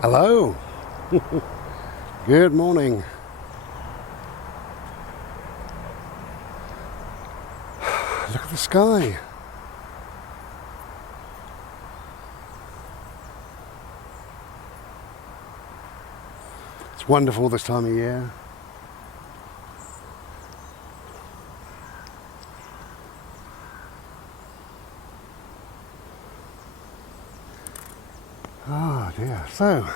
Hello. Good morning. Look at the sky. It's wonderful this time of year. Ah dear. So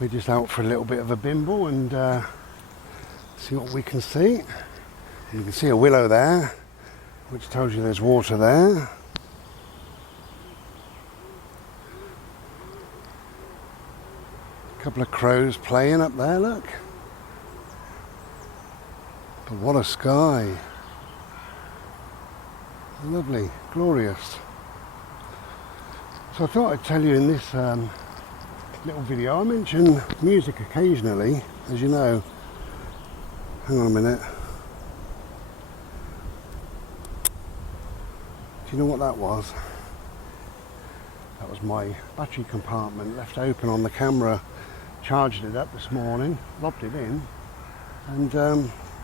we're just out for a little bit of a bimble and see what we can see. You can see a willow there, which tells you there's water there. A couple of crows playing up there, look. But what a sky. Lovely, glorious. So I thought I'd tell you in this little video, I mention music occasionally, as you know. Hang on a minute. Do you know what that was? That was my battery compartment left open on the camera. Charged it up this morning, lobbed it in, and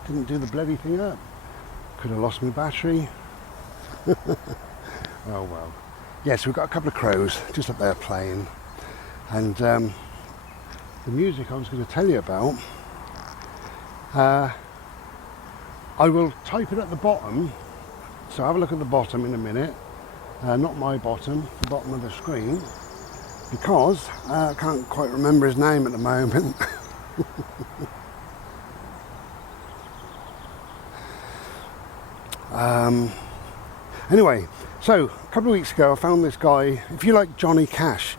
didn't do the bloody thing up. Could have lost my battery. Oh well. Yes, we've got a couple of crows just up there playing, and the music I was going to tell you about, I will type it at the bottom, so have a look at the bottom in a minute, not my bottom, the bottom of the screen, because I can't quite remember his name at the moment. Anyway, so a couple of weeks ago I found this guy, if you like Johnny Cash,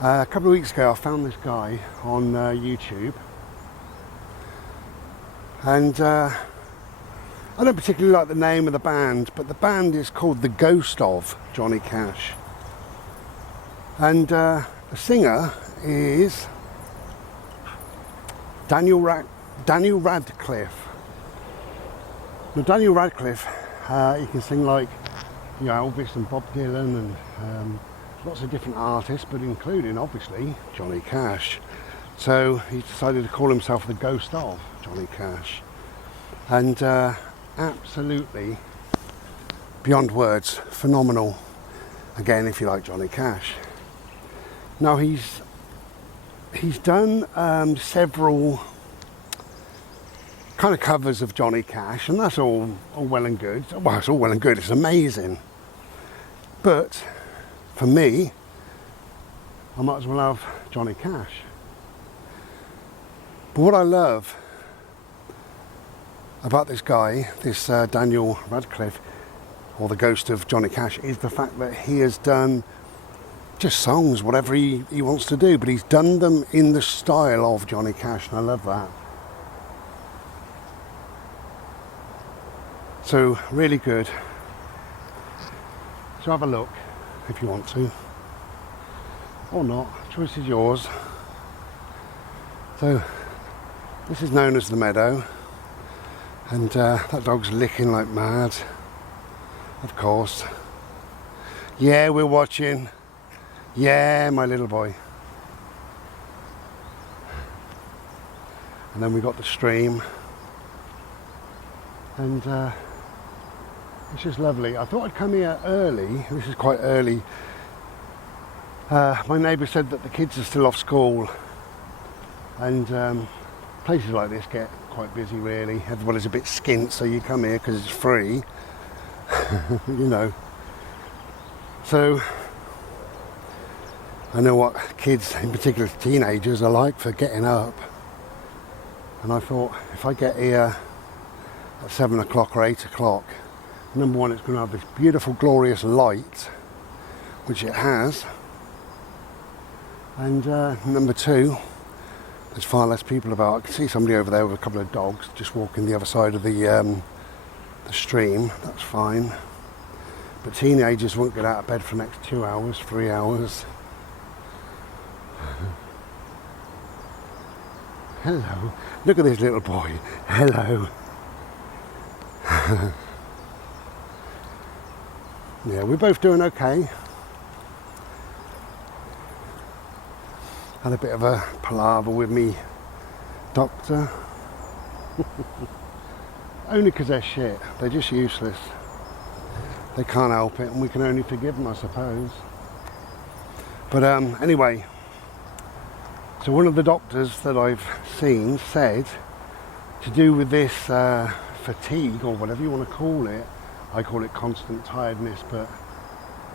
a couple of weeks ago I found this guy on YouTube, and I don't particularly like the name of the band, but the band is called The Ghost of Johnny Cash, and the singer is Daniel Radcliffe. Now Daniel Radcliffe, he can sing like, you know, Elvis and Bob Dylan and lots of different artists, but including obviously Johnny Cash. So he decided to call himself the Ghost of Johnny Cash, and absolutely beyond words phenomenal. Again, if you like Johnny Cash. Now he's done several kind of covers of Johnny Cash, and that's all well and good. Well, it's all well and good, it's amazing, but for me, I might as well have Johnny Cash. But what I love about this guy, this Daniel Radcliffe, or the Ghost of Johnny Cash, is the fact that he has done just songs, whatever he wants to do, but he's done them in the style of Johnny Cash, and I love that. So really good. So have a look if you want to, or not, choice is yours. So this is known as the meadow, and that dog's licking like mad, of course. Yeah, we're watching. Yeah, my little boy. And then we got the stream, and it's just lovely. I thought I'd come here early. This is quite early. My neighbour said that the kids are still off school, and places like this get quite busy really. Everybody's a bit skint, so you come here because it's free. You know. So I know what kids, in particular teenagers, are like for getting up, and I thought if I get here at 7 o'clock or 8 o'clock, number one, it's going to have this beautiful glorious light, which it has, and number two, there's far less people about. I can see somebody over there with a couple of dogs just walking the other side of the stream. That's fine, but teenagers won't get out of bed for the next 2 hours, 3 hours. Hello, look at this little boy. Hello. Yeah, we're both doing okay. Had a bit of a palaver with me doctor. Only because they're shit. They're just useless. They can't help it, and we can only forgive them, I suppose. But anyway, so one of the doctors that I've seen said to do with this fatigue, or whatever you want to call it, I call it constant tiredness, but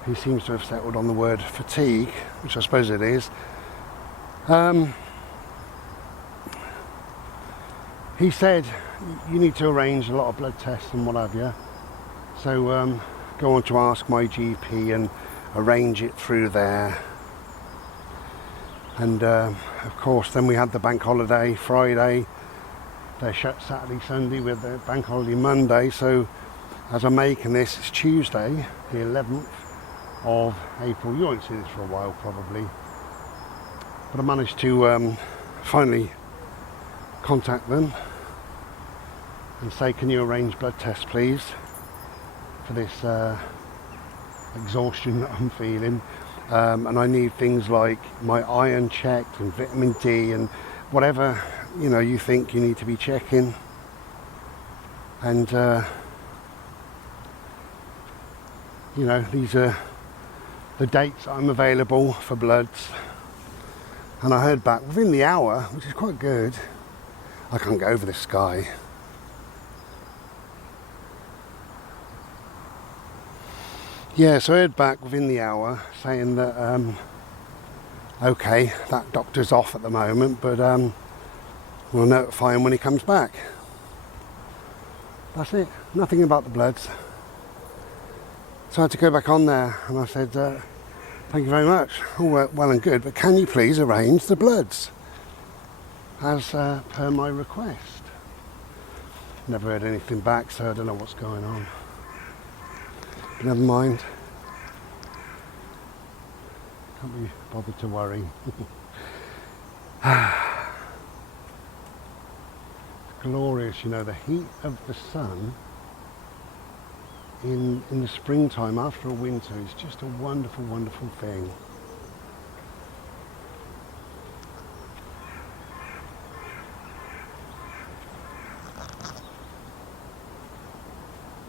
he seems to have settled on the word fatigue, which I suppose it is. He said you need to arrange a lot of blood tests and what have you. So go on to ask my GP and arrange it through there. And of course then we had the bank holiday Friday. They're shut Saturday, Sunday with the bank holiday Monday. So as I'm making this, it's Tuesday, the 11th of April. You won't see this for a while probably. But I managed to finally contact them and say, can you arrange blood tests please for this exhaustion that I'm feeling, and I need things like my iron checked and vitamin D and whatever you think you need to be checking. And these are the dates I'm available for bloods, and I heard back within the hour, which is quite good. I can't get over this sky. Yeah, so I heard back within the hour saying that okay, that doctor's off at the moment, but we'll notify him when he comes back. That's it, nothing about the bloods. So I had to go back on there and I said, thank you very much, all well and good, but can you please arrange the bloods as per my request? Never heard anything back, so I don't know what's going on. But never mind. Can't be bothered to worry. It's glorious, the heat of the sun in the springtime after a winter is just a wonderful, wonderful thing.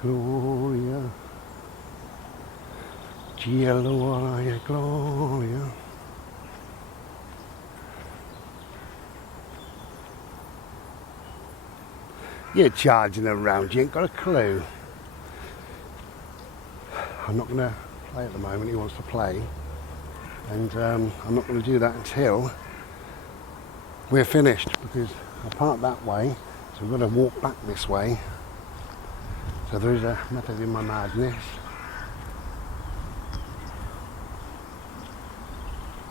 Gloria, Gloria, Gloria. You're charging around, you ain't got a clue. I'm not going to play at the moment, he wants to play. And I'm not going to do that until we're finished, because I parked that way, so we've got to walk back this way. So there is a method in my madness.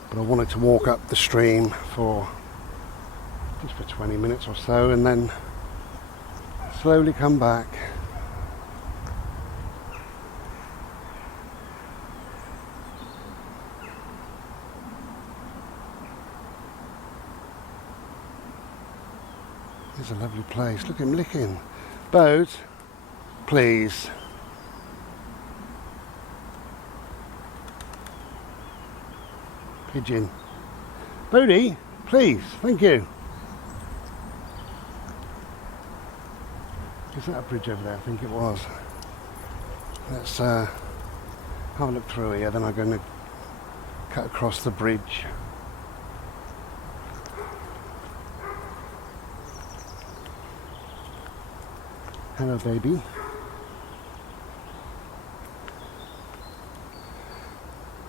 But I wanted to walk up the stream just for 20 minutes or so, and then slowly come back. It's a lovely place. Look at him licking. Boat, please. Pigeon. Bodie, please, thank you. Is that a bridge over there? I think it was. Let's have a look through here, then I'm going to cut across the bridge. Hello, baby.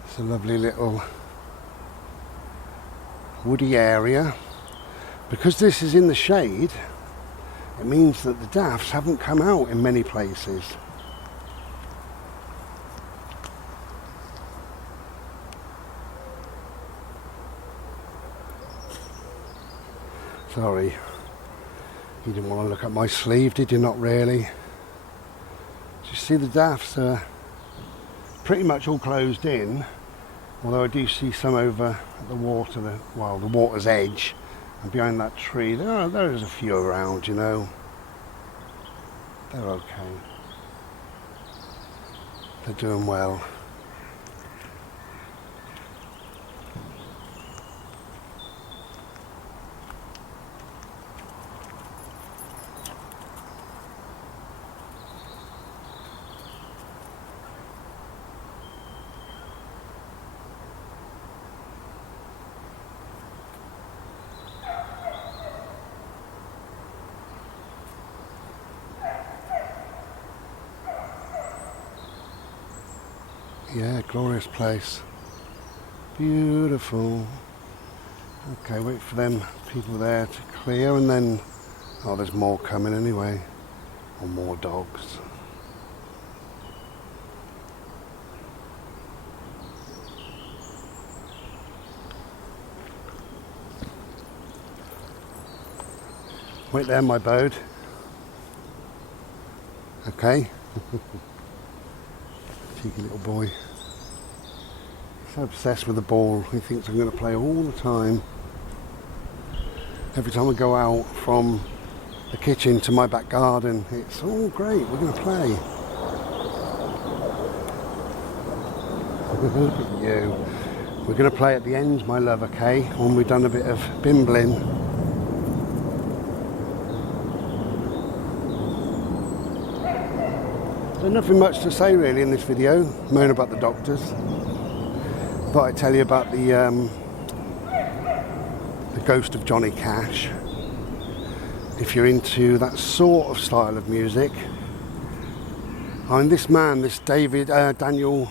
It's a lovely little woody area. Because this is in the shade, it means that the daffs haven't come out in many places. Sorry, you didn't want to look at my sleeve, did you? Not really. So you see the daffs are pretty much all closed in, although I do see some over at the water, the water's edge, and behind that tree. There is a few around, They're okay. They're doing well. Yeah, glorious place. Beautiful. Okay, wait for them people there to clear and then... Oh, there's more coming anyway. Or more dogs. Wait there, my bird. Okay. Cheeky little boy. So obsessed with the ball. He thinks I'm going to play all the time. Every time I go out from the kitchen to my back garden, it's all great, we're going to play. Look at you. We're going to play at the end, my love, okay? When we've done a bit of bimbling. So nothing much to say really in this video. Moan about the doctors. Thought I'd tell you about the ghost of Johnny Cash. If you're into that sort of style of music. I mean, this man, this Daniel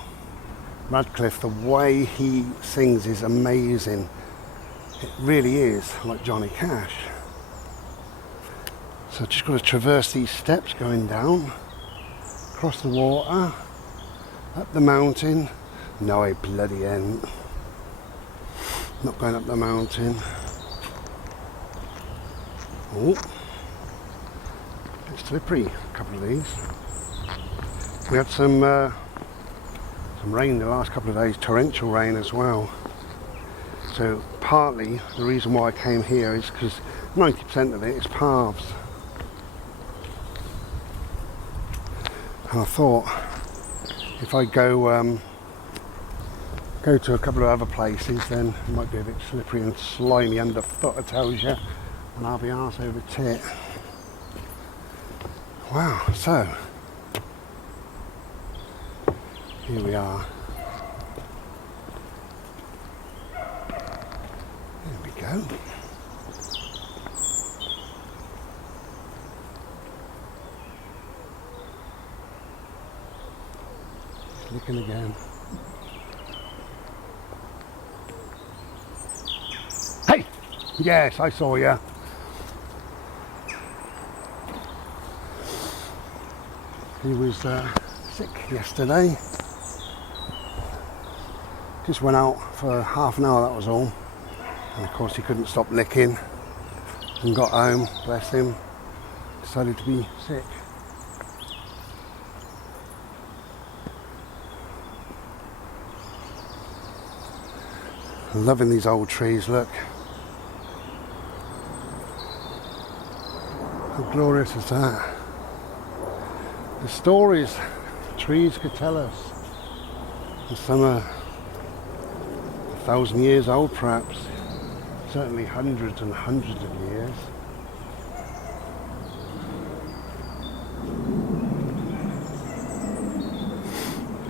Radcliffe, the way he sings is amazing. It really is like Johnny Cash. So I've just got to traverse these steps going down, across the water, up the mountain. No, I bloody ain't. Not going up the mountain. Oh, it's slippery, a couple of these. We had some rain the last couple of days, torrential rain as well. So partly the reason why I came here is because 90% of it is paths. And I thought if I go to a couple of other places, then it might be a bit slippery and slimy underfoot, I tells you. And I'll be arse over tit. Wow, so here we are. There we go. Just looking again. Hey! Yes, I saw you. He was sick yesterday. Just went out for half an hour, that was all. And of course he couldn't stop licking. And got home, bless him. Decided to be sick. I'm loving these old trees, look. How glorious is that? The stories trees could tell us. And some are 1,000 years old perhaps. Certainly hundreds and hundreds of years.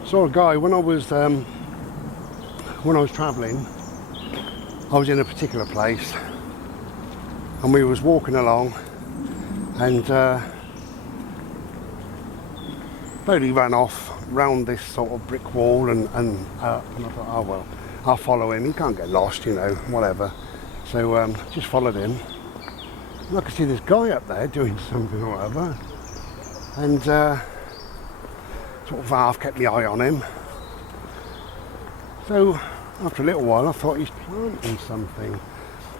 Saw a guy when I was travelling. I was in a particular place and we was walking along and he ran off round this sort of brick wall and up, and I thought, oh well, I'll follow him, he can't get lost, you know, whatever. So just followed him. And I could see this guy up there doing something or other, and sort of half kept my eye on him. So after a little while I thought he's planting something.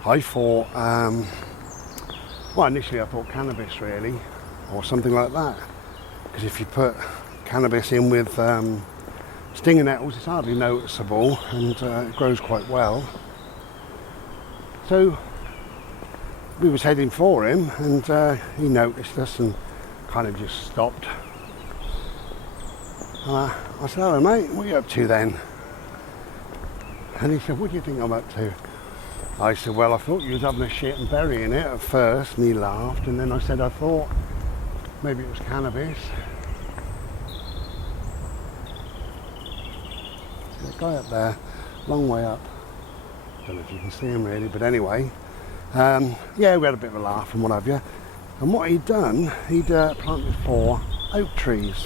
I thought, well initially I thought cannabis really, or something like that. Because if you put cannabis in with stinging nettles, it's hardly noticeable and it grows quite well. So we was heading for him and he noticed us and kind of just stopped. I said, hello mate, what are you up to then? And he said, what do you think I'm up to? I said, well I thought you was having a shit and burying it at first, and he laughed, and then I said I thought maybe it was cannabis. There's a guy up there, long way up. Don't know if you can see him really, but anyway. Yeah, we had a bit of a laugh and what have you. And what he'd done, he'd planted 4 oak trees.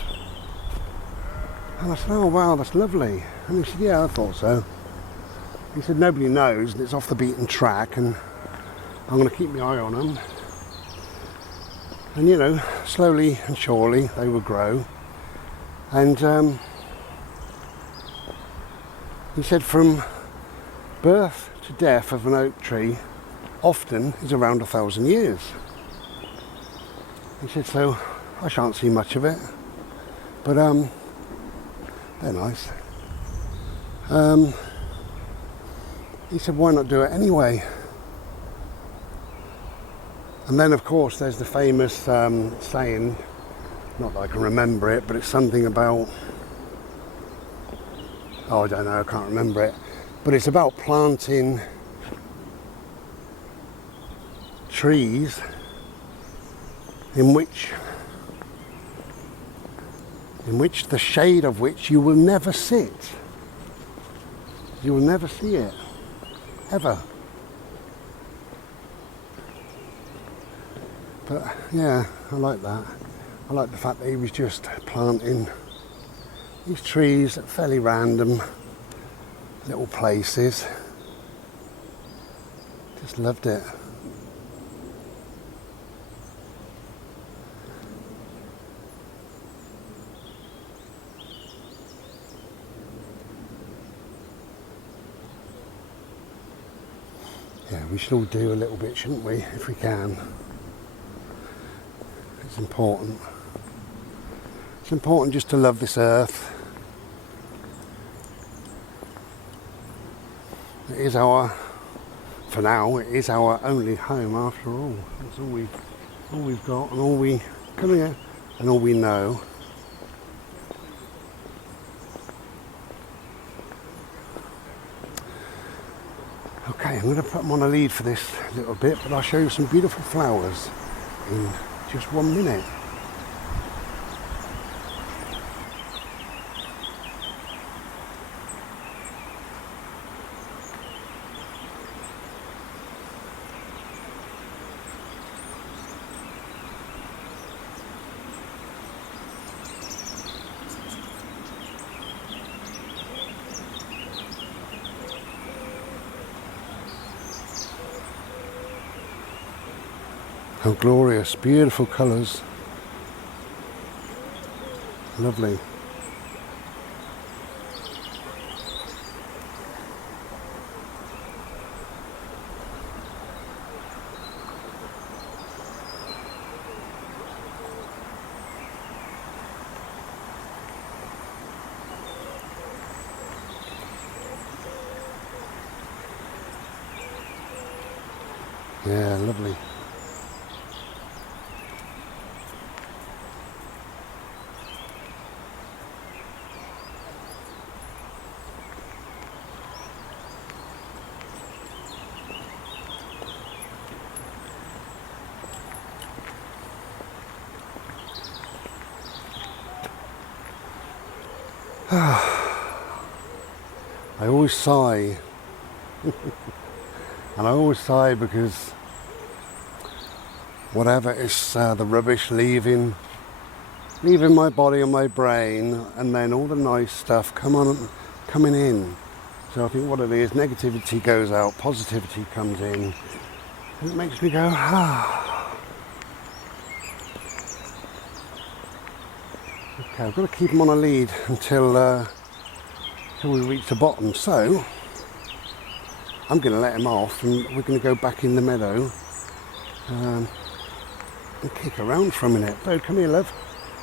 And I said, oh wow, that's lovely. And he said, yeah, I thought so. He said, nobody knows, and it's off the beaten track, and I'm going to keep my eye on them. And you know, slowly and surely they will grow. And he said from birth to death of an oak tree often is around 1,000 years. He said, so I shan't see much of it, but they're nice. He said, why not do it anyway? And then of course there's the famous saying, not that I can remember it, but it's something about, oh I don't know, I can't remember it, but it's about planting trees in which the shade of which you will never sit. You will never see it, ever. But yeah, I like that. I like the fact that he was just planting these trees at fairly random little places. Just loved it. Yeah, we should all do a little bit, shouldn't we, if we can. It's important. It's important just to love this earth. It is our, for now, it is our only home after all. That's all we've got, and all we, come here, and all we know. Okay, I'm going to put them on a lead for this little bit, but I'll show you some beautiful flowers in just 1 minute. How glorious, beautiful colours. Lovely. Yeah, lovely. I always sigh, and I always sigh because whatever is the rubbish leaving my body and my brain, and then all the nice stuff coming in. So I think what it is, negativity goes out, positivity comes in, and it makes me go, ah. Okay, I've got to keep them on a lead until we reach the bottom. So I'm going to let him off, and we're going to go back in the meadow and kick around for a minute. Bird, come here, love.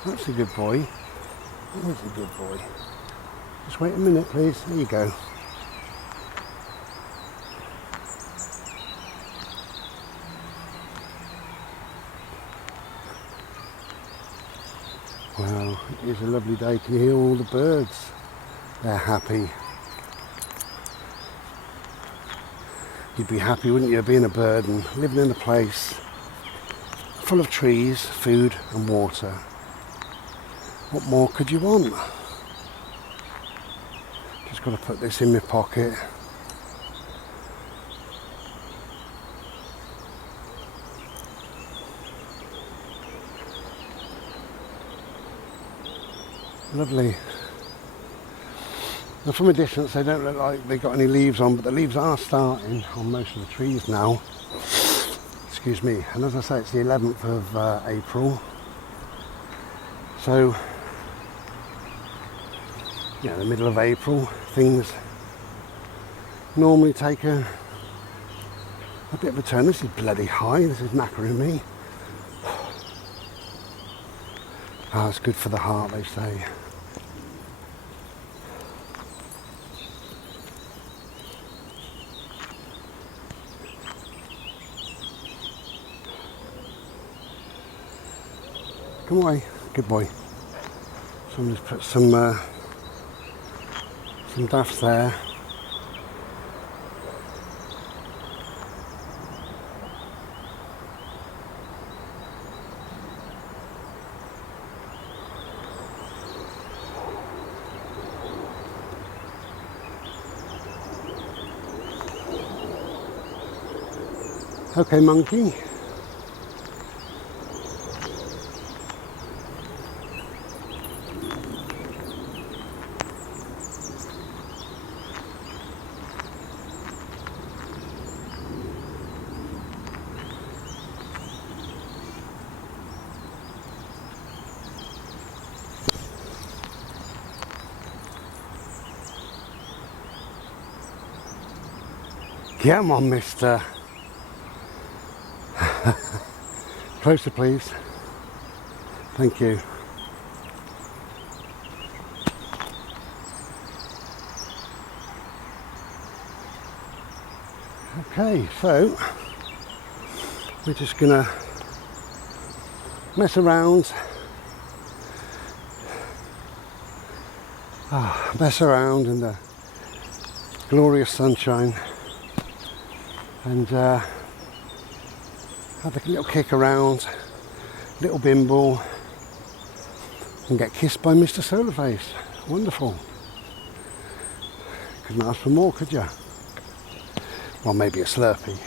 That's a good boy. That's a good boy. Just wait a minute, please. There you go. Wow, it is a lovely day. Can you hear all the birds? They're happy. You'd be happy, wouldn't you, being a bird and living in a place full of trees, food and water. What more could you want? Just got to put this in my pocket. Lovely. Now from a distance they don't look like they've got any leaves on, but the leaves are starting on most of the trees now. Excuse me. And as I say, it's the 11th of April. So, yeah, the middle of April, things normally take a bit of a turn. This is bloody high, this is knackering me. Ah, it's good for the heart, they say. Come away, good boy. Somebody's put some daffs there. Okay, monkey. Come on, mister. Closer, please. Thank you. Okay, so we're just gonna mess around. Mess around in the glorious sunshine and have a little kick around, little bimble, and get kissed by Mr. Solarface. Wonderful. Couldn't ask for more, could you? Well, maybe a Slurpee.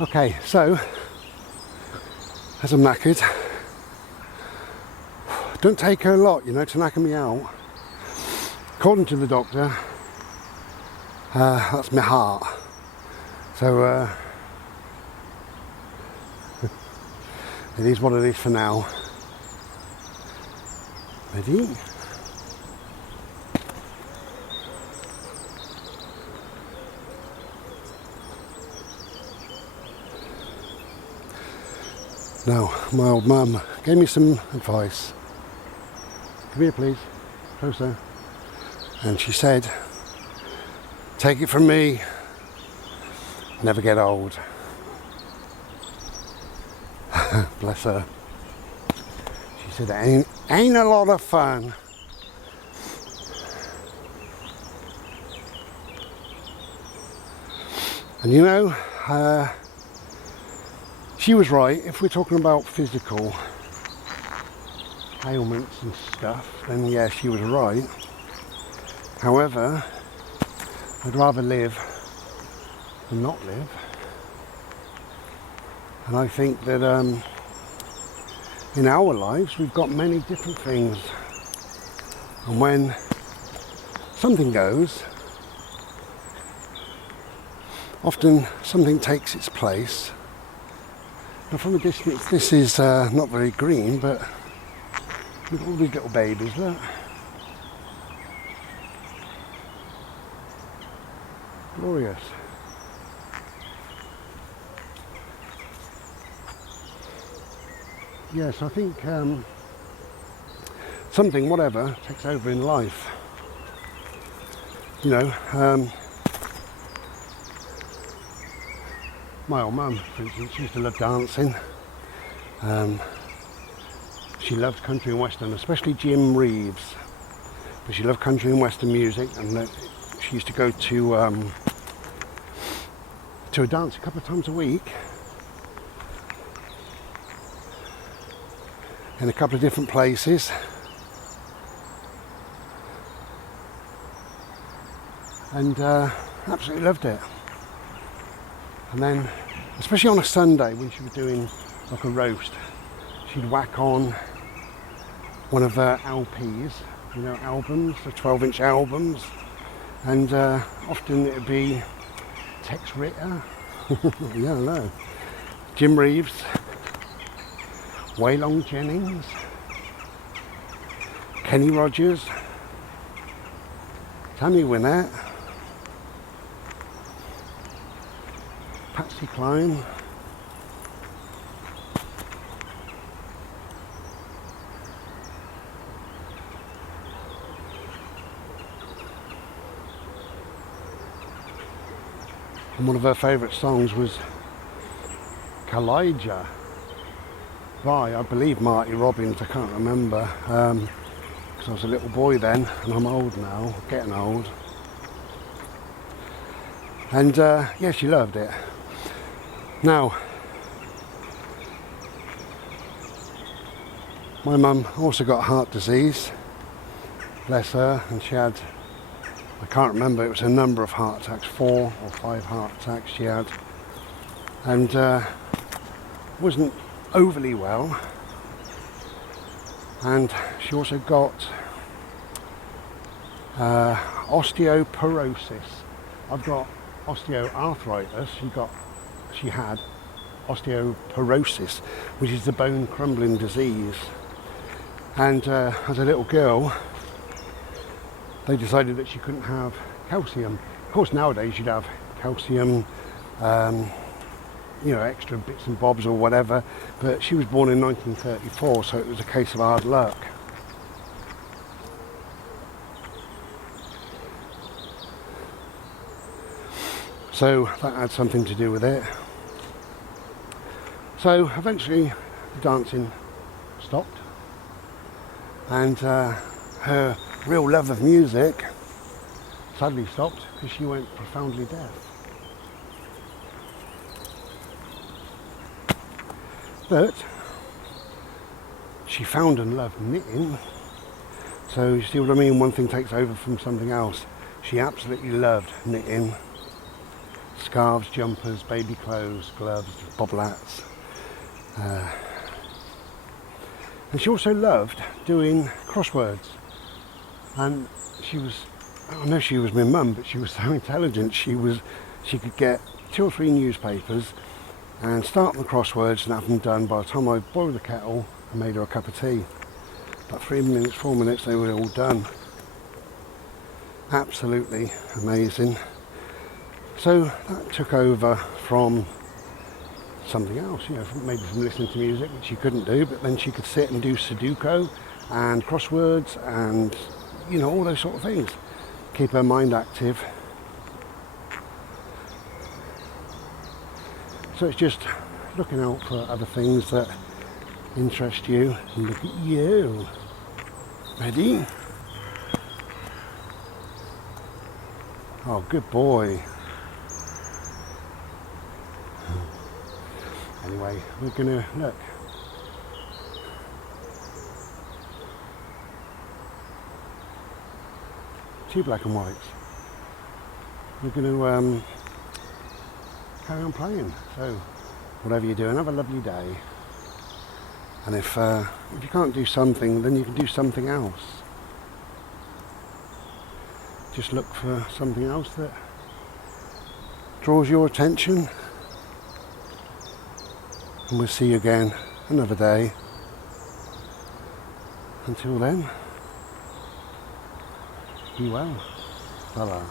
Okay, so as I'm knackered, don't take a lot, you know, to knacker me out. According to the doctor, that's my heart. So it is what it is for now. Ready? Now, my old mum gave me some advice. Come here, please. Closer. And she said, take it from me, never get old. Bless her. She said, ain't a lot of fun. And you know, she was right. If we're talking about physical ailments and stuff, then yeah, she was right. However, I'd rather live than not live. And I think that in our lives we've got many different things. And when something goes, often something takes its place. Now from a distance this is not very green, but look at all these little babies, look. Glorious. Yes, I think something, whatever, takes over in life. You know, my old mum, for instance, she used to love dancing. She loved country and western, especially Jim Reeves. But she loved country and western music, and she used to go to a dance a couple of times a week in a couple of different places. And absolutely loved it. And then, especially on a Sunday when she was doing like a roast, she'd whack on one of her LPs, you know, albums, the 12-inch albums, and often it would be Tex Ritter, yeah, I know, Jim Reeves, Waylon Jennings, Kenny Rogers, Tammy Wynette, Patsy Cline, and one of her favourite songs was Kalijah by, I believe, Marty Robbins. I can't remember, because I was a little boy then, and I'm old now, getting old. And yeah, she loved it. Now, my mum also got heart disease, bless her, and she had, I can't remember, it was a number of heart attacks, 4 or 5 heart attacks she had, and wasn't overly well, and she also got osteoporosis. I've got osteoarthritis. She had osteoporosis, which is the bone crumbling disease, and as a little girl they decided that she couldn't have calcium. Of course nowadays you'd have calcium, you know, extra bits and bobs or whatever, but she was born in 1934, so it was a case of hard luck. So that had something to do with it. So eventually the dancing stopped, and her real love of music sadly stopped because she went profoundly deaf. But she found and loved knitting, so you see what I mean, one thing takes over from something else. She absolutely loved knitting, scarves, jumpers, baby clothes, gloves, bobble hats, and she also loved doing crosswords. And she was, I know she was my mum, but she was so intelligent. She could get 2 or 3 newspapers and start the crosswords and have them done. By the time I boiled the kettle and made her a cup of tea, about 3 minutes, 4 minutes, they were all done. Absolutely amazing. So that took over from something else, you know, maybe from listening to music, which she couldn't do, but then she could sit and do Sudoku and crosswords and, you know, all those sort of things. Keep her mind active. So it's just looking out for other things that interest you. And look at you. Ready? Oh, good boy. Anyway, we're gonna look. 2 black and whites. We're gonna carry on playing. So whatever you're doing, have a lovely day. And if you can't do something, then you can do something else. Just look for something else that draws your attention. And we'll see you again another day. Until then, be well. Ta-ra.